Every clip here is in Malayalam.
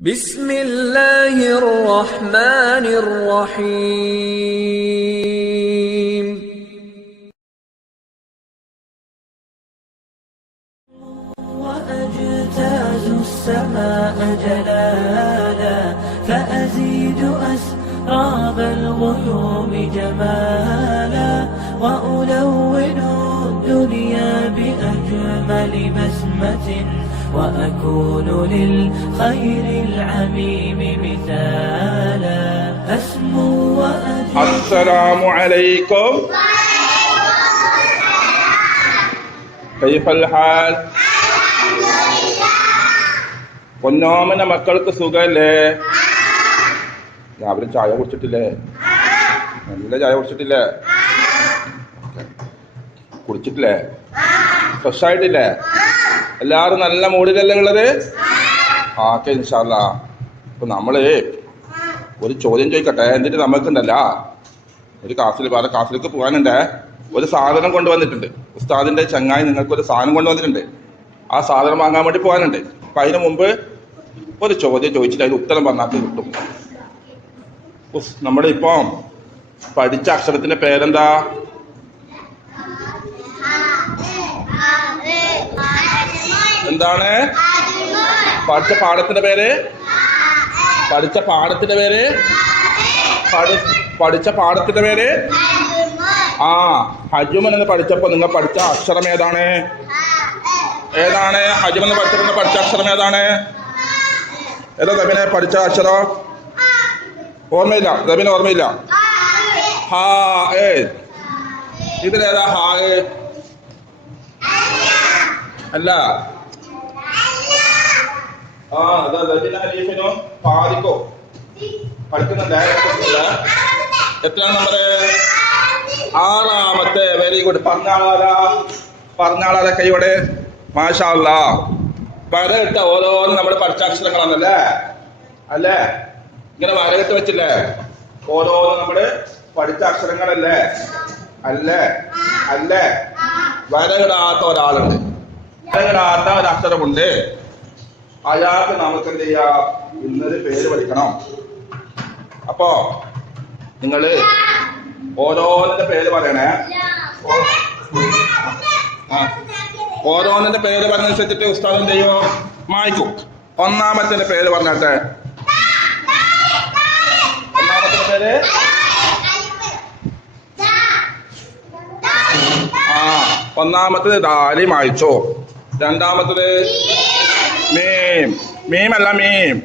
بسم الله الرحمن الرحيم وأجتاز السماء جلالا فأزيد أسراب الغيوم جمالا وألون الدنيا بأجمل بسمة وأكون للخير العميم مثالا أسمو وأجتاز. السلام عليكم. كيف الحال؟ പൊന്നോമന മക്കൾക്ക് സുഖല്ലേ? രാവിലെ ചായ കുടിച്ചിട്ടില്ലേ? നല്ല ചായ കുടിച്ചിട്ടില്ലേ? കുടിച്ചിട്ടില്ലേ? ഫ്രഷ് ആയിട്ടില്ലേ? എല്ലാവരും നല്ല മൂഡിലല്ലേ ഉള്ളത്? ഓക്കെ ഇൻഷാ അല്ലാ. അപ്പൊ നമ്മള് ഒരു ചോദ്യം ചോദിക്കട്ടെ. എന്നിട്ട് നമുക്കുണ്ടല്ല ഒരു വേറെ ക്ലാസ്സിലേക്ക് പോകാനുണ്ട്. ഒരു സാധനം കൊണ്ടുവന്നിട്ടുണ്ട്. ഉസ്താദിന്റെ ചങ്ങായി നിങ്ങൾക്കൊരു സാധനം കൊണ്ടുവന്നിട്ടുണ്ട്. ആ സാധനം വാങ്ങാൻ വേണ്ടി പോകാനുണ്ട്. അപ്പൊ അതിന് മുമ്പ് ഒരു ചോദ്യം ചോദിച്ചിട്ട് അതിന് ഉത്തരം പറഞ്ഞാൽ കിട്ടും. നമ്മുടെ ഇപ്പം പഠിച്ച അക്ഷരത്തിന്റെ പേരെന്താ? എന്താണ് പഠിച്ച പാഠത്തിന്റെ പേര്? പഠിച്ച പാഠത്തിന്റെ പേര്? പഠിച്ച പാഠത്തിന്റെ പേര് ഹജുമൻ എന്ന് പഠിച്ചപ്പോ നിങ്ങൾ പഠിച്ച അക്ഷരം ഏതാണ്? ഹജുമൻ എന്ന് പഠിച്ചപ്പോ പഠിച്ച അക്ഷരം ഏതാണ്? ഏതാ റബിനെ പഠിച്ച അക്ഷരം? ഓർമ്മയില്ല? റബിന് ഓർമ്മയില്ല? ഹാ. ഇതിലേതാ ഹാ? അല്ല. റബിന് ഹലീഫിനോ പാദിക്കോ പഠിക്കുന്നുണ്ട്. എത്രയാണ് നമ്പറ്? 6ാമത്തെ. Very good. പറഞ്ഞാളാരാ കൈയോടെ? മാഷാ അല്ലാ. വരയിട്ട ഓരോന്നും നമ്മൾ പഠിച്ച അക്ഷരങ്ങളാണല്ലേ? അല്ലേ? ഇങ്ങനെ വരയിട്ട് വെച്ചില്ലേ? ഓരോന്നും നമ്മള് പഠിച്ച അക്ഷരങ്ങളല്ലേ? അല്ലേ? വരയിടാത്ത ഒരാളുണ്ട്. വരയിടാത്ത ഒരക്ഷരമുണ്ട്. അയാൾക്ക് നമുക്ക് എന്ത് ചെയ്യാം? ഇന്നൊരു പേര് പഠിക്കണം. അപ്പോ നിങ്ങള് ഓരോന്നിന്റെ പേര് പറയണേ. ഓരോന്നിന്റെ പേര് പറഞ്ഞനുസരിച്ചിട്ട് ഉസ്താദം ചെയ്യുമോ? മായ്ക്കും. ഒന്നാമത്തെ പേര് പറഞ്ഞാട്ടെ. ഒന്നാമത്തെ പേര് ഒന്നാമത്തത് ദാലി മായ്ച്ചോ. രണ്ടാമത്തത് മീമല്ല മീം.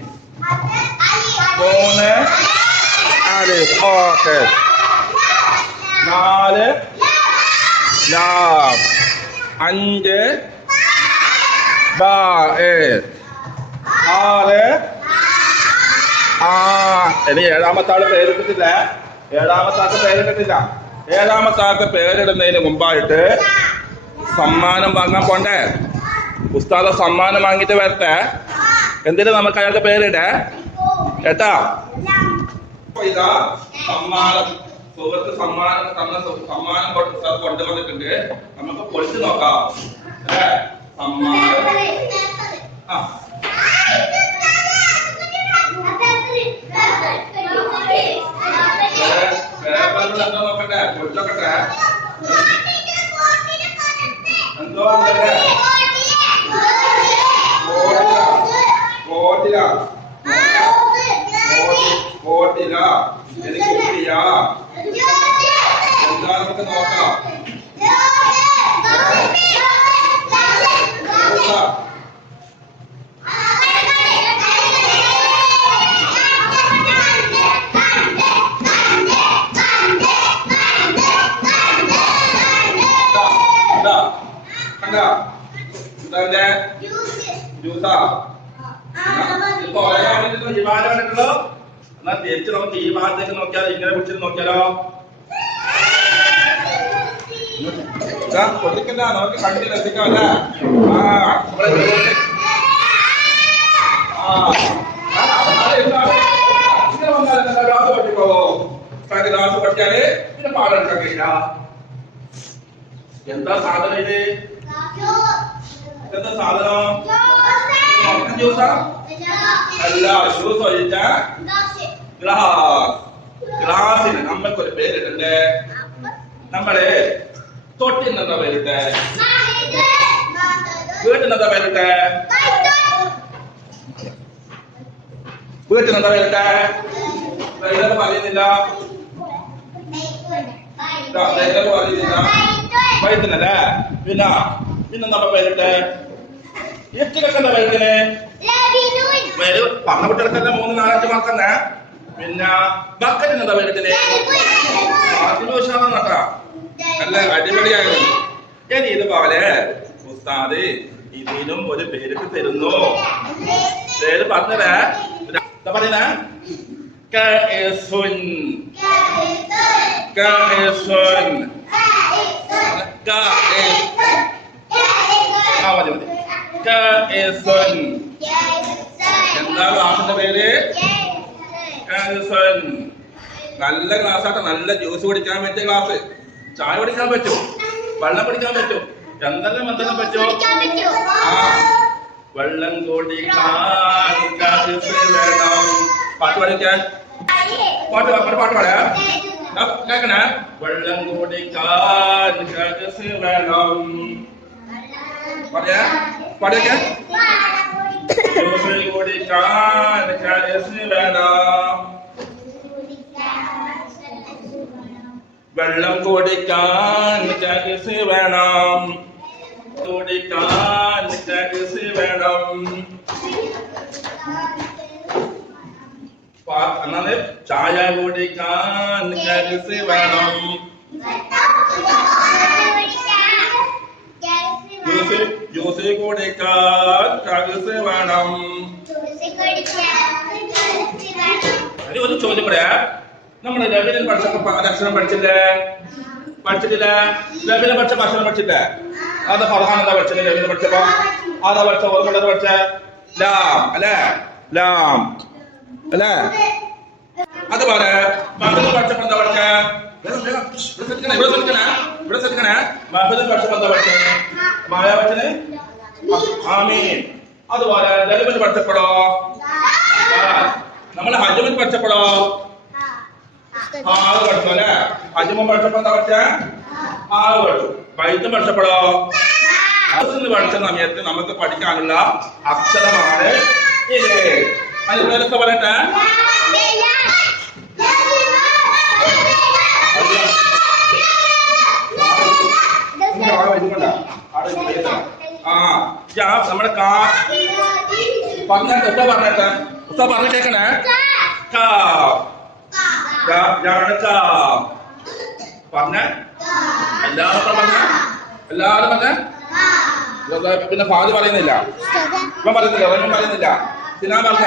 3 അലിഫ്. ഓക്കെ. 4 ലാം. 5 ബാ. 6 ഇനി ഏഴാമത്തെ ആള് പേരിട്ടിട്ടില്ല. ഏഴാമത്തെ ആൾക്ക് പേരിടുന്നതിന് മുമ്പായിട്ട് സമ്മാനം വാങ്ങാൻ പോണ്ടേ? ഉസ്താദ സമ്മാനം വാങ്ങിട്ട് വരട്ടെ. എന്തിനാ നമുക്ക് അയാൾക്ക് പേരിടേ കേട്ടാ? ഇതാ സമ്മാനം. സുഹൃത്ത് സമ്മാനം കൊണ്ടുവന്നിട്ടുണ്ട്. നമുക്ക് പൊളിച്ചു നോക്കാം. സമ്മാനം പേപ്പറിൽ എന്തോ നോക്കട്ടെ. പൊളിച്ചോക്കട്ടെ. എന്തോ കോട്ടില എനിക്ക് കിട്ടിയാ എന്താ നമുക്ക് നോക്കാം. ജ്യൂസാ. ഇപ്പൊ ഈ ഭാഗം കണ്ടിട്ടുള്ളൂ. എന്നാ തിരിച്ച് നമുക്ക് ഈ ഭാഗത്തേക്ക് നോക്കിയാലോ? ഇങ്ങനെ പിടിച്ചിട്ട് നോക്കിയാലോ? പൊട്ടിക്കണ്ട. നമുക്ക് കണ്ടിട്ട് രസിക്കാമല്ലേ? ഗ്ലാസ് പൊട്ടിപ്പോവോ? ഗ്ലാസ് പൊട്ടിയാല് പിന്നെ പാടെടുക്കാൻ കഴിയില്ല. എന്താ സാധനം ഇത്? എന്താ സാധനം? ജ്യൂസാ? അല്ല ഷൂസ് ഒഴിച്ച ഗ്ലാസ്. ഗ്ലാസിന് നമ്മൾക്കൊരു പേരിട്ടുണ്ട്. നമ്മള് തൊട്ടിന് എന്താ പേരിട്ടെ? വീട്ടിന് എന്താ പേരിട്ടെ? വീട്ടിന് എന്താ പേരിട്ടെ? ഇതൊക്കെ പറയുന്നില്ല. പറയുന്നില്ല. വൈദ്യനല്ലേ? പിന്നെന്താ പേരിട്ടെ? ഇഷ്ടൊക്കെ എന്താ പേരിട്ടിന്? പറഞ്ഞ കുട്ടികൾക്കല്ല 3-4-5 മാർക്കന്നെ. പിന്നെ ബക്കറ്റിന് എന്താ പേരിട്ടിന്? നട്ടാ നല്ല അടിപൊളിയായിരുന്നു. ഇനി ഇതുപോലെ ഉസ്താദ് ഇതിനും ഒരു പേരിട്ട് തരുന്നു. പേര് പറഞ്ഞതേ എന്താ പറയുന്നേ? എന്താ ക്ലാസിന്റെ പേര്? നല്ല ക്ലാസ് ആട്ടോ. നല്ല ജ്യൂസ് കുടിക്കാൻ പറ്റിയ ക്ലാസ്. ചായ കുടിക്കാൻ പറ്റും, വെള്ളം കുടിക്കാൻ പറ്റും, എന്തെല്ലാം എന്തെല്ലാം പറ്റുമോ? ആ വെള്ളം കുടിക്കാൻ വേണം. പാട്ട് പഠിക്കാൻ പാട്ട് പാടാ കേക്കണേ? വെള്ളം കുടിക്കാൻ വേണം. പറയാ പാടിയൊക്കെ കുടിക്കാൻ വേണം. വെള്ളം കുടിക്കാൻ വേണം. കുടിക്കാൻ വേണം. എന്നാല് ചായ കുടിക്കാൻ വേണം. ജ്യൂസ് കുടിക്കാൻ വേണം. ഒരു ചോദ്യം പറയാ. നമ്മുടെ രവിനെ പഠിച്ചപ്പോ അക്ഷരം പഠിച്ചില്ലേ? പഠിച്ചിട്ടില്ല? രവിനെ പഠിച്ച ഭക്ഷണം പഠിച്ചില്ലേ? അത് ഫർഹാൻ എന്താ പഠിച്ചത്? രവിനെ പഠിച്ചപ്പോ അതാ പഠിച്ച ഓർമ്മ പഠിച്ച ലാം അല്ലേ? ലാം അല്ലേ? അതുപോലെ മഹദൂർ പഠിച്ചപ്പോ എന്താ പഠിച്ച? ഇവിടെ ശ്രദ്ധിക്കണേ. മഹദൂർ പഠിച്ചപ്പോ എന്താ പഠിച്ചത്? മായ പഠിച്ചത് ആമീൻ. അതുപോലെ രവിന് പഠിച്ചപ്പോഴോ? നമ്മള് ഹജ്ജുമിൻ പഠിച്ചപ്പോഴോ? ആറ് പഠിച്ചു അല്ലെ? ഹജ്ജുമൻ പഠിച്ചപ്പോ എന്താ പഠിച്ച? ആറ് പഠിച്ചു. വൈദ്യം പഠിച്ചപ്പോഴോ? അന്ന് പഠിച്ച സമയത്ത് നമുക്ക് പഠിക്കാനുള്ള അക്ഷരമാണ് ഇത്. അതിന് പേരൊക്കെ പറയട്ടെ. നമ്മുടെ പറഞ്ഞിട്ട് പറഞ്ഞിട്ടേക്കണേ. പറഞ്ഞ എല്ലാവരും പറഞ്ഞ. പിന്നെ ഫാദി പറയുന്നില്ല, ഇവൻ പറയുന്നില്ല, ഇവനും പറയുന്നില്ല. സിനാ പറഞ്ഞ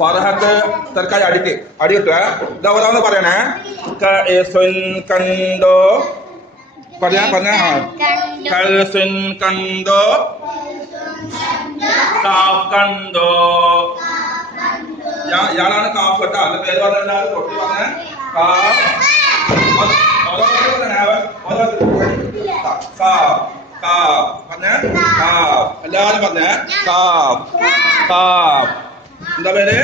ഫർഹത്ത് തർക്കായി അടിയിട്ട് ഇതാ ഓരോന്ന് പറയണേ. കണ്ടോ പറഞ്ഞ കണ്ടോ കാഫ് കണ്ടോ. ഇയാളാണ് കാഫ് കേട്ടോ. അല്ല പേര് പറഞ്ഞ എല്ലാവരും തൊട്ടി പറഞ്ഞേ. എല്ലാരും പറഞ്ഞേ. എന്താ പേര്?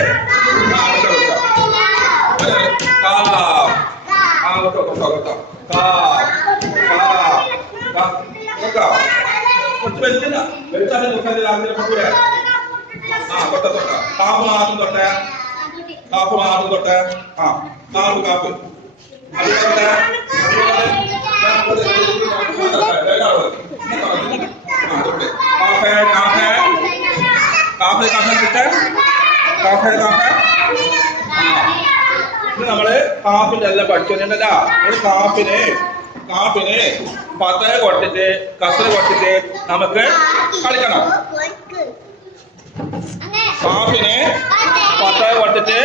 കുറച്ച് വലിച്ചില്ല. വലിച്ചാലും കാപ്പ് മാത്രം തൊട്ടെ. കാപ്പ് മാത്രം തൊട്ടെ. ആ കാപ്പ് കാപ്പ് നമ്മള് കാപ്പിന്റെ എല്ലാം പഠിച്ചോണ്ടല്ല. കാപ്പിന് പത്തര കൊട്ടിട്ട് കസര കൊട്ടിട്ട് നമുക്ക് കളിക്കണം. കാപ്പിന് പത്തര കൊട്ടിട്ട്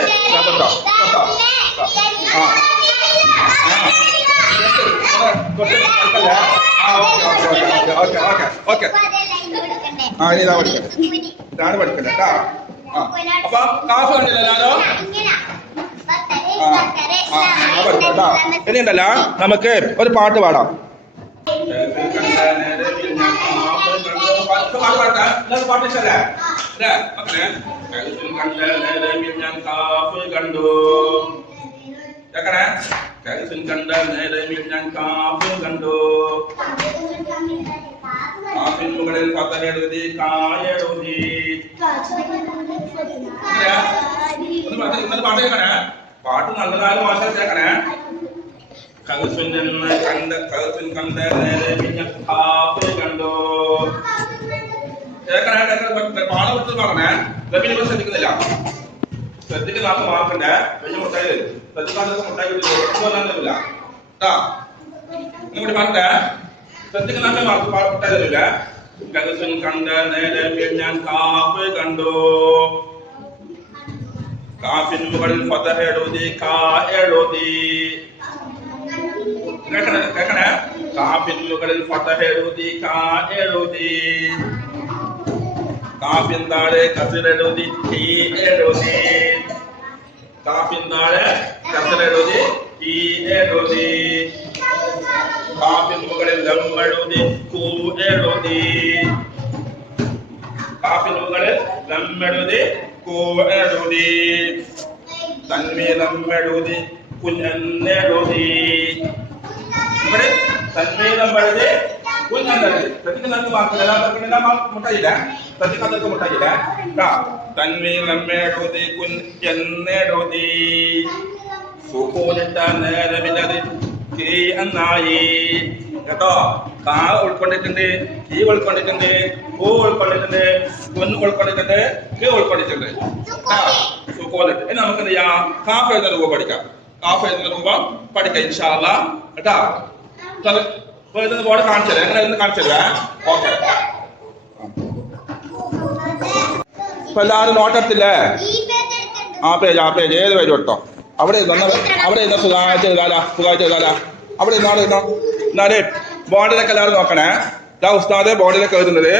ഇതാ പഠിക്കട്ടെ. ഇതാണ് പഠിക്കട്ടെ കേട്ടാ. അപ്പൊ കാഫ് കണ്ടില്ല എല്ലാരും? പഠിക്കട്ടാ. ഇനിയുണ്ടല്ല നമുക്ക് ഒരു പാട്ട് പാടാം. പാട്ടാ ഇന്നത് പാട്ട് ഇഷ്ടല്ലേ അല്ലേ മക്കളെ കൽഫിൻ കണ്ട നേരമിൽ ഞാൻ കാഫ് കണ്ടു കേക്കണേ കൽഫിൻ കണ്ട നേരമിൽ ഞാൻ കാഫ് കണ്ടു കാഫിൻ മുകളിൽ ഫതഹെഴുതി കായെഴുതി ഇന്നത് പാട്ട് കേക്കണേ പാട്ട് നല്ലതായ ഭാഷ കേക്കണേ കൽഫിൻ കണ്ട നേരമിൽ ഞാൻ കാഫ് കണ്ടു പാഠം എടുത്ത് പറഞ്ഞേ ലബിനെ ശ്രദ്ധിക്കുന്നില്ല ശ്രദ്ധിക്കുന്ന ആൾക്ക് മാർക്കണ്ടേ കഴിഞ്ഞ മുട്ടായി തരും ശ്രദ്ധിക്കാത്ത മുട്ടായി കിട്ടില്ല കേട്ടാ ഇങ്ങോട്ട് പറഞ്ഞേ ശ്രദ്ധിക്കുന്ന ആൾക്ക് മുട്ടായി തരില്ല കൽഫിൻ കണ്ട നേരമിൽ ഞാൻ കാഫ് കണ്ടു കാഫിൻ മുകളിൽ ഫതഹ എഴുതി കാ എഴുതി കേക്കണേ കാഫിൻ മുകളിൽ ഫതഹ എഴുതി കാ എഴുതി കാഫിൻ താഴെ കസരെഴുതി ടീ എഴുതി കാഫിൻ താഴെ കസരെഴുതി ടീ എഴുതി കാഫിൻ മുകളിൽ ലം എഴുതി കൂ എഴുതി കാഫിൻ മുകളിൽ ലം എഴുതി കൂ എഴുതി തന്മീലം എഴുതി കുഞ്ഞെഴുതി ഇവിടെ തന്മീലം എഴുതി കുഞ്ഞെഴുതി ശ്രദ്ധിക്കുന്ന വാക്കുകളെല്ലാം മുട്ടായില്ല ശ്രദ്ധിക്കാത്തവർക്ക് മുട്ടായില്ല തന്മീലം എഴുതി കുഞ്ഞെഴുതി സുഖൂനിട്ട നേരമില്ലത് കീ എന്നായി കേട്ടോ കാ ഉൾക്കൊണ്ടിട്ടുണ്ട് കീ ഉൾക്കൊണ്ടിട്ടുണ്ട് പൂ ഉൾക്കൊണ്ടിട്ടുണ്ട് കുഞ്ഞ് ഉൾക്കൊണ്ടിട്ടുണ്ട് കീ ഉൾക്കൊണ്ടിട്ടുണ്ട് സുഖൂനിട്ട് ഇനി നമുക്ക് എന്ത് ചെയ്യാം കാഫ് എഴുതുന്ന രൂപം പഠിക്കാം കാഫ് എഴുതുന്ന രൂപം പഠിക്കാം ഇൻഷാ അല്ലാഹ് കേട്ടാ എഴുതുന്ന ബോർഡ് കാണിച്ചത് എങ്ങനെ എഴുതുന്ന കാണിച്ചത് ഓക്കെ ഇപ്പൊ എല്ലാവരും നോട്ടെടുത്തില്ലേ ആ പേജ് ഏത് പേജ് എടുത്തോ അവിടെ ഇരുന്ന സുഖമായിട്ട് എഴുതാല അവിടെ ഇരുന്നോ എന്നാല് ബോർഡിലൊക്കെ എല്ലാവരും നോക്കണേ ഇതാ ഉസ്താദ് ബോർഡിലൊക്കെ എഴുതുന്നത്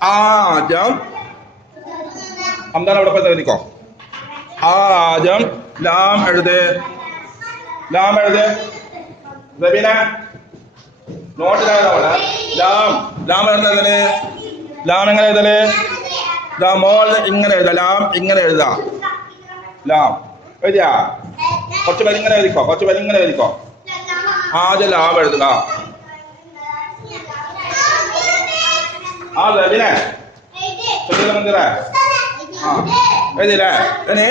ആദ്യം എന്താണ് അവിടെ പോയി എഴുതിക്കോ ആദ്യം ലാം എഴുത് റബീന നോട്ടിലാണ് ലാം എഴുതുന്നതിന് ലാം എങ്ങനെ എഴുതല് മോൾ ഇങ്ങനെ എഴുതാം ഇങ്ങനെ എഴുതാം ലാം എഴുതിയാ കുറച്ച് പേര് ഇങ്ങനെ എഴുതിക്കോ ആദ്യം ലാം എഴുതുക റബീനെ മന്ദിറേ എഴുതിയില്ലേ ഇനി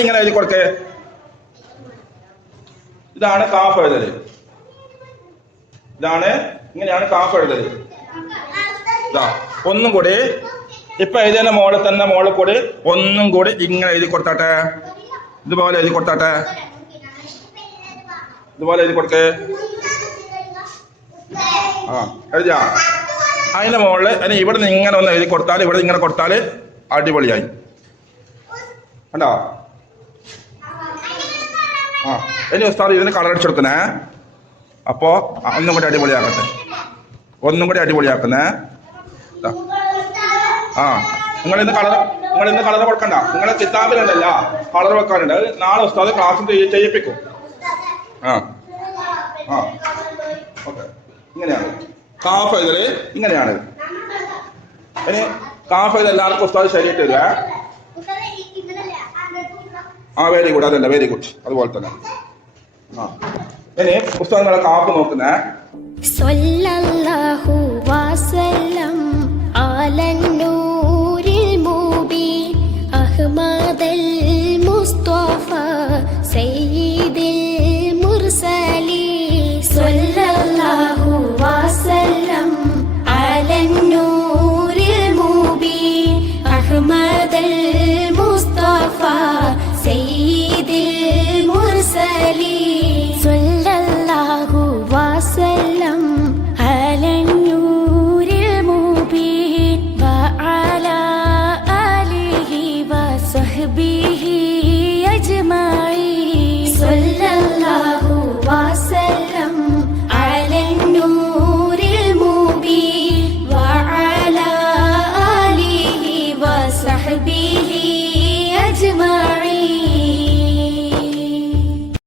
ഇങ്ങനെ എഴുതി കൊടുക്കേ ഇതാണ് കാഫ് എഴുതല് ഇങ്ങനെയാണ് കാഫ് എഴുതല് ഒന്നും കൂടി ഇപ്പൊ എഴുതിയ മോളിൽ കൂടി ഒന്നും കൂടി ഇങ്ങനെ എഴുതി കൊടുത്താട്ടെ ഇതുപോലെ എഴുതി കൊടുത്താട്ടെ കൊടുക്കേ എഴുതിയാ അതിന്റെ മുകളിൽ ഇനി ഇവിടെ നിന്ന് ഇങ്ങനെ ഒന്ന് എഴുതി കൊടുത്താൽ ഇവിടെ ഇങ്ങനെ കൊടുത്താൽ അടിപൊളിയായി കണ്ടോ ഇനി ഉസ്താദ് ഇതിന് കളർ അടിച്ചെടുക്കുന്നേ അപ്പോ ഒന്നും കൂടി അടിപൊളിയാക്കുന്നേ നിങ്ങളിന്ന് കളർ കൊടുക്കണ്ട നിങ്ങളെ കിതാബിലുണ്ടല്ല കളർ വെക്കാനുണ്ട് അത് നാളെ ഉസ്താദ് ക്ലാസ് ചെയ്യിപ്പിക്കും ഓക്കെ ഇങ്ങനെയാണ് കാഫ് എഴുതല് ഇങ്ങനെയാണ് ഇനി കാഫ് എഴുതൽ എല്ലാവർക്കും ഉസ്താദ് ശരിയായിട്ട് തരുക വെരി ഗുഡ് അതല്ല വെരി ഗുഡ് അതുപോലെ തന്നെ ഇനി പുസ്തകങ്ങളെ കാപ്പ് നോക്കുന്നേ